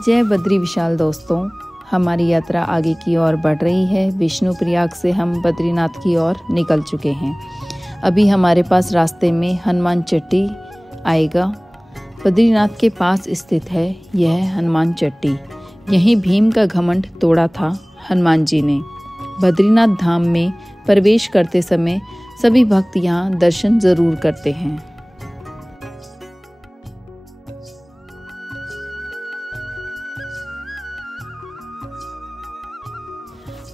जय बद्री विशाल दोस्तों, हमारी यात्रा आगे की ओर बढ़ रही है। विष्णु प्रयाग से हम बद्रीनाथ की ओर निकल चुके हैं। अभी हमारे पास रास्ते में हनुमान चट्टी आएगा। बद्रीनाथ के पास स्थित है यह हनुमान चट्टी। यहीं भीम का घमंड तोड़ा था हनुमान जी ने। बद्रीनाथ धाम में प्रवेश करते समय सभी भक्त यहाँ दर्शन जरूर करते हैं।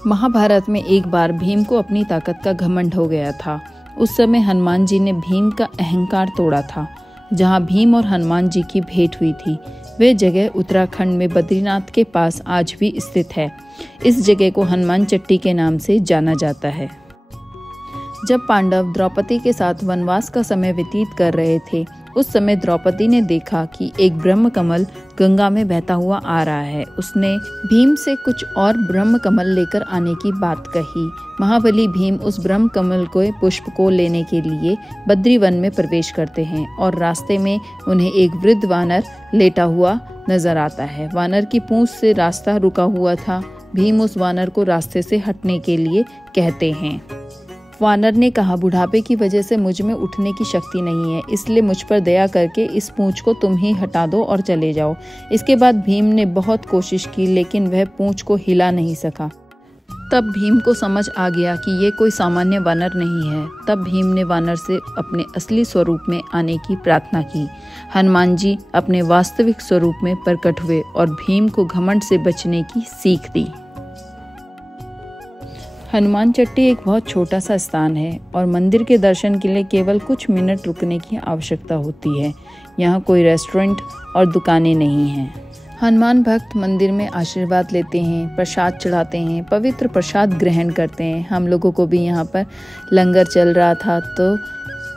महाभारत में एक बार भीम को अपनी ताकत का घमंड हो गया था। उस समय हनुमान जी ने भीम का अहंकार तोड़ा था। जहाँ भीम और हनुमान जी की भेंट हुई थी वह जगह उत्तराखंड में बद्रीनाथ के पास आज भी स्थित है। इस जगह को हनुमान चट्टी के नाम से जाना जाता है। जब पांडव द्रौपदी के साथ वनवास का समय व्यतीत कर रहे थे, उस समय द्रौपदी ने देखा कि एक ब्रह्म कमल गंगा में बहता हुआ आ रहा है। उसने भीम से कुछ और ब्रह्म कमल लेकर आने की बात कही। महाबली भीम उस ब्रह्म कमल के पुष्प को लेने के लिए बद्री वन में प्रवेश करते हैं और रास्ते में उन्हें एक वृद्ध वानर लेटा हुआ नजर आता है। वानर की पूंछ से रास्ता रुका हुआ था। भीम उस वानर को रास्ते से हटने के लिए कहते हैं। वानर ने कहा, बुढ़ापे की वजह से मुझ में उठने की शक्ति नहीं है, इसलिए मुझ पर दया करके इस पूंछ को तुम ही हटा दो और चले जाओ। इसके बाद भीम ने बहुत कोशिश की, लेकिन वह पूंछ को हिला नहीं सका। तब भीम को समझ आ गया कि ये कोई सामान्य वानर नहीं है। तब भीम ने वानर से अपने असली स्वरूप में आने की प्रार्थना की। हनुमान जी अपने वास्तविक स्वरूप में प्रकट हुए और भीम को घमंड से बचने की सीख दी। हनुमान चट्टी एक बहुत छोटा सा स्थान है और मंदिर के दर्शन के लिए केवल कुछ मिनट रुकने की आवश्यकता होती है। यहाँ कोई रेस्टोरेंट और दुकानें नहीं हैं। हनुमान भक्त मंदिर में आशीर्वाद लेते हैं, प्रसाद चढ़ाते हैं, पवित्र प्रसाद ग्रहण करते हैं। हम लोगों को भी यहाँ पर लंगर चल रहा था तो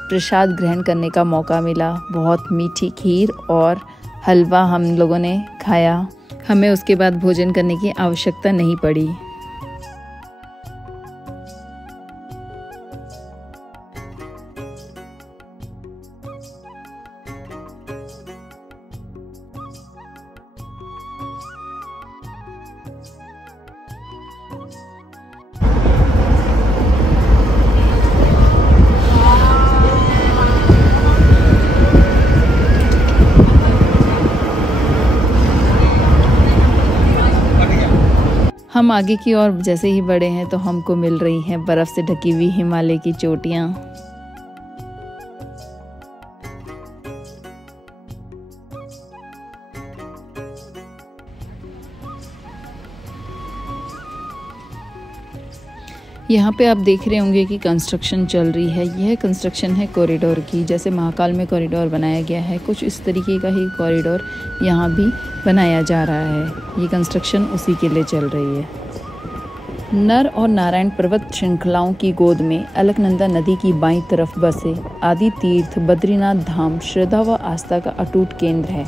प्रसाद ग्रहण करने का मौका मिला। बहुत मीठी खीर और हलवा हम लोगों ने खाया। हमें उसके बाद भोजन करने की आवश्यकता नहीं पड़ी। हम आगे की ओर जैसे ही बढ़े हैं तो हमको मिल रही हैं बर्फ से ढकी हुई हिमालय की चोटियां। यहाँ पे आप देख रहे होंगे कि कंस्ट्रक्शन चल रही है। यह कंस्ट्रक्शन है कॉरिडोर की। जैसे महाकाल में कॉरिडोर बनाया गया है, कुछ इस तरीके का ही कॉरिडोर यहाँ भी बनाया जा रहा है। ये कंस्ट्रक्शन उसी के लिए चल रही है। नर और नारायण पर्वत श्रृंखलाओं की गोद में अलकनंदा नदी की बाईं तरफ बसे आदि तीर्थ बद्रीनाथ धाम श्रद्धा व आस्था का अटूट केंद्र है।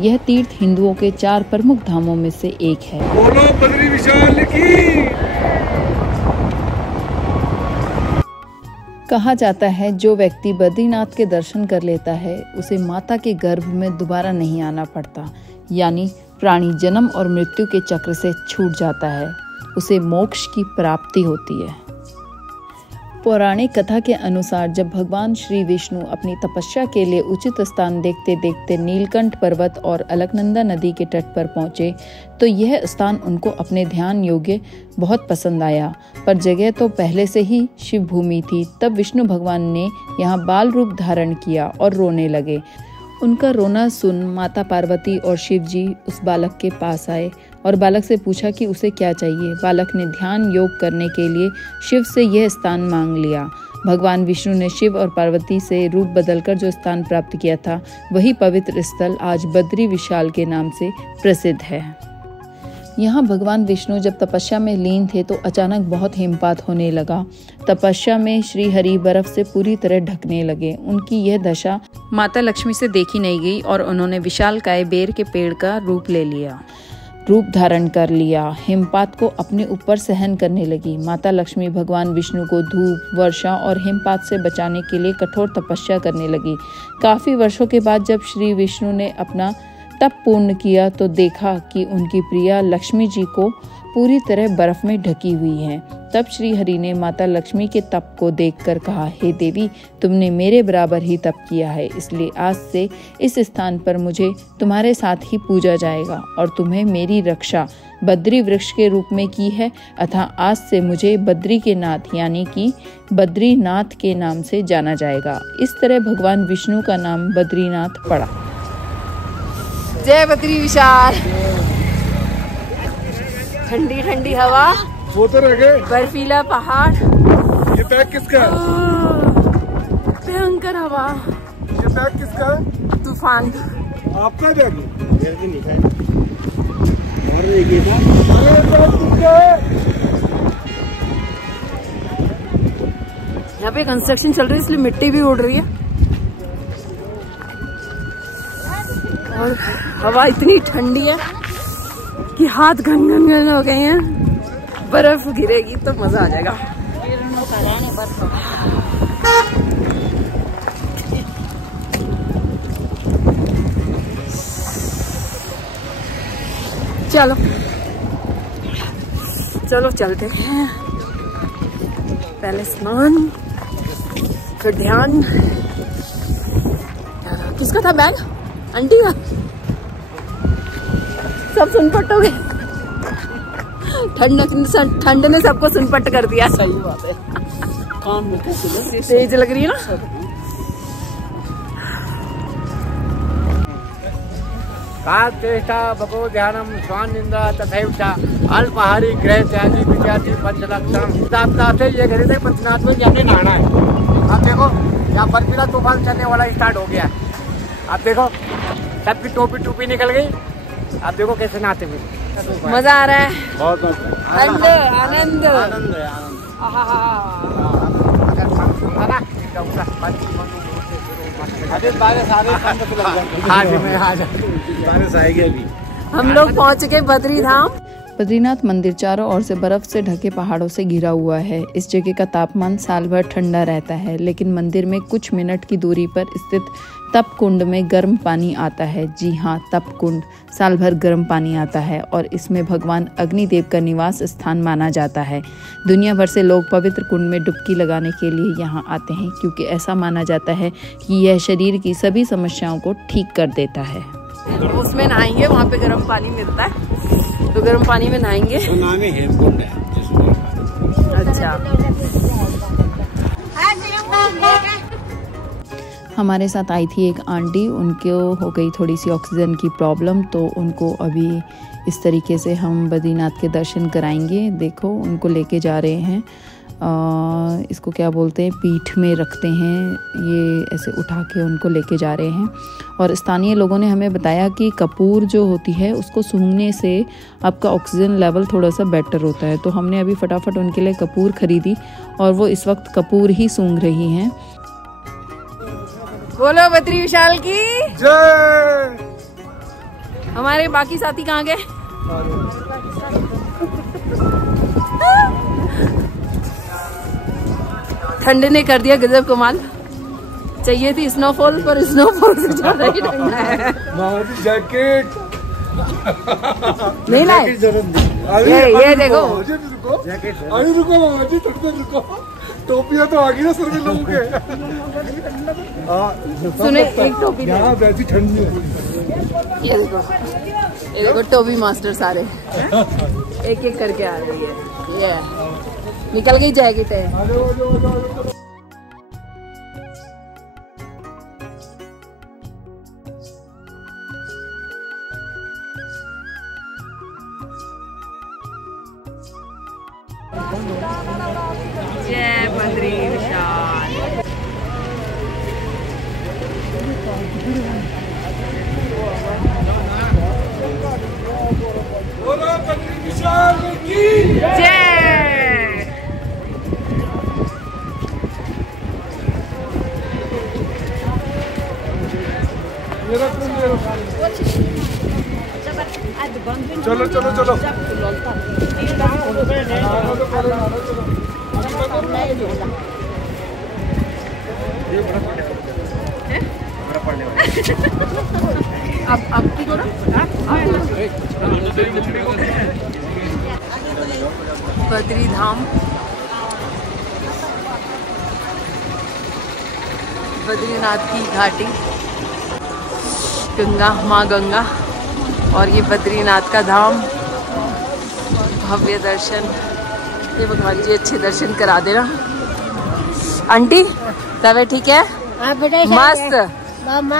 यह तीर्थ हिंदुओं के 4 प्रमुख धामों में से एक है। बोलो बद्री विशाल की। कहा जाता है जो व्यक्ति बद्रीनाथ के दर्शन कर लेता है उसे माता के गर्भ में दोबारा नहीं आना पड़ता, यानी प्राणी जन्म और मृत्यु के चक्र से छूट जाता है। उसे मोक्ष की प्राप्ति होती है। पौराणिक कथा के अनुसार जब भगवान श्री विष्णु अपनी तपस्या के लिए उचित स्थान देखते देखते नीलकंठ पर्वत और अलकनंदा नदी के तट पर पहुंचे तो यह स्थान उनको अपने ध्यान योग्य बहुत पसंद आया। पर जगह तो पहले से ही शिव भूमि थी। तब विष्णु भगवान ने यहाँ बाल रूप धारण किया और रोने लगे। उनका रोना सुन माता पार्वती और शिव जी उस बालक के पास आए और बालक से पूछा कि उसे क्या चाहिए। बालक ने ध्यान योग करने के लिए शिव से यह स्थान मांग लिया। भगवान विष्णु ने शिव और पार्वती से रूप बदलकर जो स्थान प्राप्त किया था वही पवित्र स्थल आज बद्री विशाल के नाम से प्रसिद्ध है। यहाँ भगवान विष्णु जब तपस्या में लीन थे तो अचानक बहुत हिमपात होने लगा। तपस्या में श्री हरि बर्फ से पूरी तरह ढकने लगे। उनकी यह दशा माता लक्ष्मी से देखी नहीं गई और उन्होंने विशालकाय बेर के पेड़ का रूप धारण कर लिया। हिमपात को अपने ऊपर सहन करने लगी। माता लक्ष्मी भगवान विष्णु को धूप, वर्षा और हिमपात से बचाने के लिए कठोर तपस्या करने लगी। काफी वर्षों के बाद जब श्री विष्णु ने अपना तप पूर्ण किया तो देखा कि उनकी प्रिया लक्ष्मी जी को पूरी तरह बर्फ में ढकी हुई हैं। तब श्री हरि ने माता लक्ष्मी के तप को देखकर कहा, हे देवी, तुमने मेरे बराबर ही तप किया है, इसलिए आज से इस स्थान पर मुझे तुम्हारे साथ ही पूजा जाएगा और तुम्हें मेरी रक्षा बद्री वृक्ष के रूप में की है, अतः आज से मुझे बद्री के नाथ यानी कि बद्रीनाथ के नाम से जाना जाएगा। इस तरह भगवान विष्णु का नाम बद्रीनाथ पड़ा। जय बद्री विशाल। ठंडी ठंडी हवा, बर्फीला पहाड़। ये बैग किसका है? भयंकर हवा। ये बैग किसका है? तूफान। आपका बैग? यहाँ पे कंस्ट्रक्शन चल रही है इसलिए मिट्टी भी उड़ रही है और हवा इतनी ठंडी है कि हाथ घन हो गए हैं। बर्फ गिरेगी तो मजा आ जाएगा। चलो चलो चलते हैं। पहले स्नान फिर ध्यान। किसका था बैग? आंटी का। सब सुनपट हो गए। ठंड ने सबको सुनपट कर दिया। सही बात है। काम में तेज लग रही है ना। चेष्टा भगवो ध्यानम स्वान निंदा तथैव अल्पहारी ग्रह त्यागी विद्यार्थी पंचलक्षण से ये घरे थे पंचनाथ में हमने नहाना है। अब देखो यहाँ बर्फीला तूफान चलने वाला स्टार्ट हो गया। अब देखो सबकी टोपी निकल गई। अब देखो कैसे नहाते हुए मजा आ रहा है। बहुत आनंद आनंद आनंद बारिश आएगी अभी। हम लोग पहुँच गए बद्री धाम। बद्रीनाथ मंदिर चारों ओर से बर्फ से ढके पहाड़ों से घिरा हुआ है। इस जगह का तापमान साल भर ठंडा रहता है, लेकिन मंदिर में कुछ मिनट की दूरी पर स्थित तप कुंड में गर्म पानी आता है। जी हाँ, तप कुंड साल भर गर्म पानी आता है और इसमें भगवान अग्निदेव का निवास स्थान माना जाता है। दुनिया भर से लोग पवित्र कुंड में डुबकी लगाने के लिए यहाँ आते हैं, क्योंकि ऐसा माना जाता है कि यह शरीर की सभी समस्याओं को ठीक कर देता है। उसमें नहाएंगे, वहाँ पे गर्म पानी मिलता है तो गर्म पानी में नहाएंगे। नाम है हेमकुंड है। अच्छा, हमारे साथ आई थी एक आंटी, उनको हो गई थोड़ी सी ऑक्सीजन की प्रॉब्लम, तो उनको अभी इस तरीके से हम बद्रीनाथ के दर्शन कराएंगे। देखो उनको लेके जा रहे हैं, इसको क्या बोलते हैं, पीठ में रखते हैं, ये ऐसे उठा के उनको लेके जा रहे हैं। और स्थानीय लोगों ने हमें बताया कि कपूर जो होती है उसको सूंघने से आपका ऑक्सीजन लेवल थोड़ा सा बेटर होता है। तो हमने अभी फटाफट उनके लिए कपूर खरीदी और वो इस वक्त कपूर ही सूंघ रही हैं। बोलो बद्री विशाल की जय। हमारे बाकी साथी कहाँ गए? ठंड ने कर दिया गजब कमाल। चाहिए थी स्नोफॉल, पर स्नोफॉल से ज्यादा ही ठंडा है। जैकेट नहीं लाए। ये देखो अभी रुको मामा जी, रुको। टोपियां तो आ गई ना सर में लोगों के। सुने एक टोपी यहाँ वैसी ठंडी है। ये देखो टोपी मास्टर सारे एक एक करके आ रही है। ये निकल गई जैकेट है। जय बद्री विशाल। बोलो बद्री विशाल की जय। चलो चलो चलो। अब की बद्री धाम, बद्रीनाथ की घाटी, गंगा, माँ गंगा, और ये बद्रीनाथ का धाम। भव्य दर्शन। ये भगवान जी अच्छे दर्शन करा देना। आंटी तबीयत ठीक है? मस्त,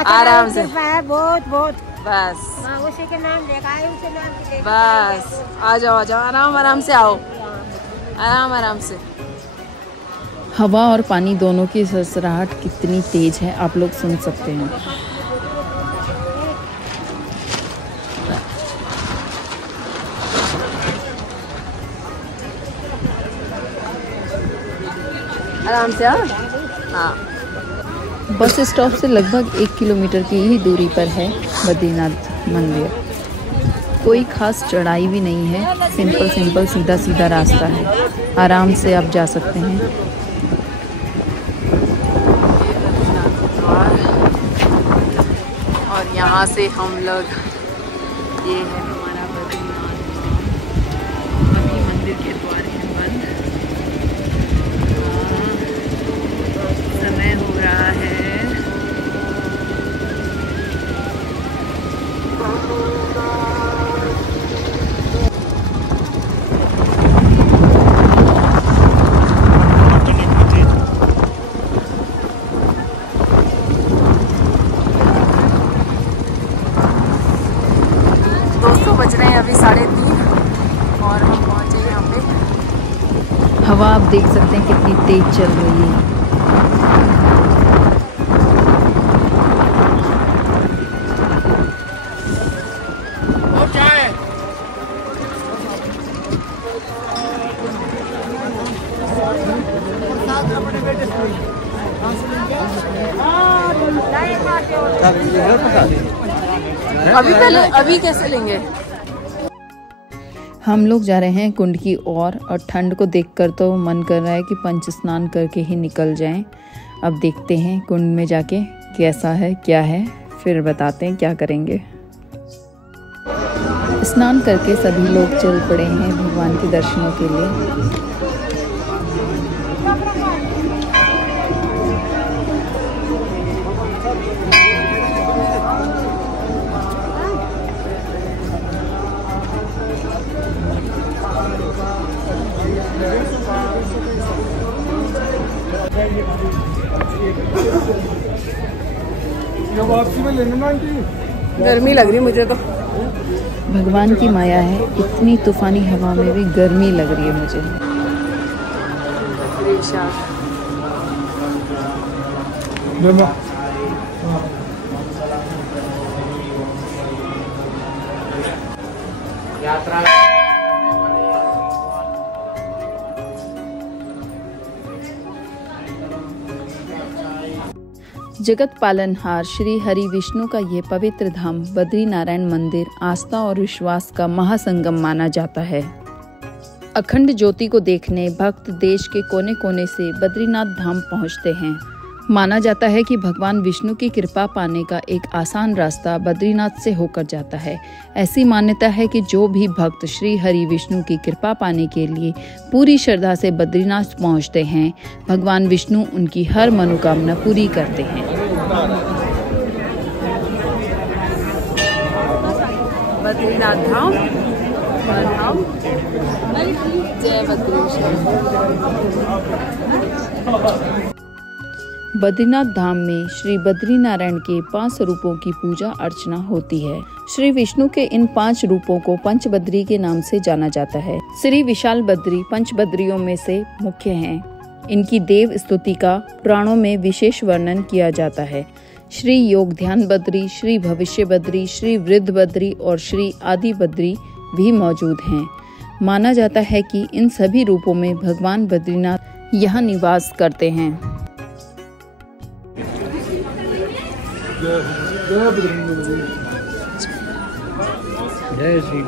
आराम से, बहुत बहुत बस उसी के नाम देखा है, उसी नाम की बस। आ जाओ आराम आराम से आओ, आराम से। हवा और पानी दोनों की सरसराहट कितनी तेज है आप लोग सुन सकते हैं। आराम से। हाँ, बस स्टॉप से लगभग 1 किलोमीटर की ही दूरी पर है बद्रीनाथ मंदिर। कोई खास चढ़ाई भी नहीं है, सिंपल सीधा सीधा रास्ता है, आराम से आप जा सकते हैं। और यहाँ से हम लोग, ये है हमारा बद्रीनाथ धाम। अभी मंदिर के द्वार हैं बंद, समय हो रहा है। बज रहे हैं अभी 3:30 और हम पहुंचे यहाँ पे। हवा आप देख सकते हैं कितनी तेज चल रही है। अभी कैसे लेंगे? हम लोग जा रहे हैं कुंड की ओर और ठंड को देखकर तो मन कर रहा है कि पंच स्नान करके ही निकल जाएं। अब देखते हैं कुंड में जाके कैसा है क्या है, फिर बताते हैं क्या करेंगे। स्नान करके सभी लोग चल पड़े हैं भगवान के दर्शनों के लिए। गर्मी लग रही मुझे तो। भगवान की माया है, इतनी तूफानी हवा में भी गर्मी लग रही है मुझे। यात्रा जगत पालनहार श्री हरि विष्णु का ये पवित्र धाम बद्रीनारायण मंदिर आस्था और विश्वास का महासंगम माना जाता है। अखंड ज्योति को देखने भक्त देश के कोने कोने से बद्रीनाथ धाम पहुंचते हैं। माना जाता है कि भगवान विष्णु की कृपा पाने का एक आसान रास्ता बद्रीनाथ से होकर जाता है। ऐसी मान्यता है कि जो भी भक्त श्री हरि विष्णु की कृपा पाने के लिए पूरी श्रद्धा से बद्रीनाथ पहुंचते हैं, भगवान विष्णु उनकी हर मनोकामना पूरी करते हैं। बद्रीनाथ धाम, जय बद्रीनाथ। बद्रीनाथ धाम में श्री बद्रीनारायण के 5 स्वरूपों की पूजा अर्चना होती है। श्री विष्णु के इन 5 रूपों को पंचबद्री के नाम से जाना जाता है। श्री विशाल बद्री पंचबद्रियों में से मुख्य हैं। इनकी देव स्तुति का पुराणों में विशेष वर्णन किया जाता है। श्री योग ध्यान बद्री, श्री भविष्य बद्री, श्री वृद्ध बद्री और श्री आदि बद्री भी मौजूद हैं। माना जाता है कि इन सभी रूपों में भगवान बद्रीनाथ यहाँ निवास करते हैं। जय श्री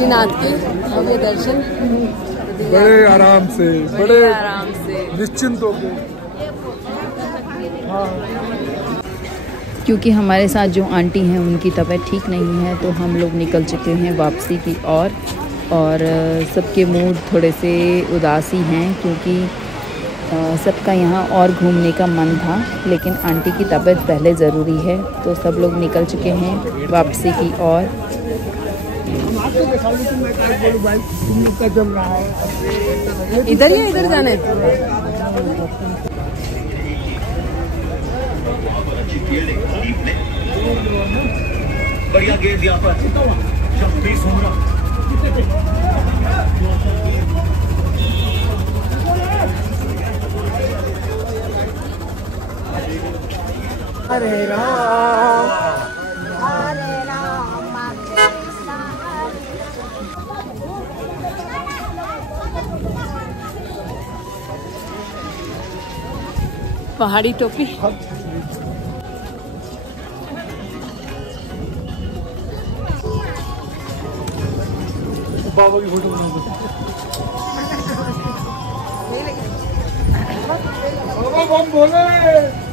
बद्रीनाथ के भव्य दर्शन बड़े आराम से, बड़े आराम से, निश्चिंत होकर। क्योंकि हमारे साथ जो आंटी हैं उनकी तबीयत ठीक नहीं है, तो हम लोग निकल चुके हैं वापसी की और सबके मूड थोड़े से उदासी हैं, क्योंकि सबका यहाँ और घूमने का मन था, लेकिन आंटी की तबीयत पहले ज़रूरी है, तो सब लोग निकल चुके हैं वापसी की और। इधर ही इधर जाना है। बढ़िया गेंद यहाँ पर जंपीस होना। हरे राम हरे राम कृष्ण पहाड़ी टोपी। बाबा की फोटो बना दो। बाबा बम बोले।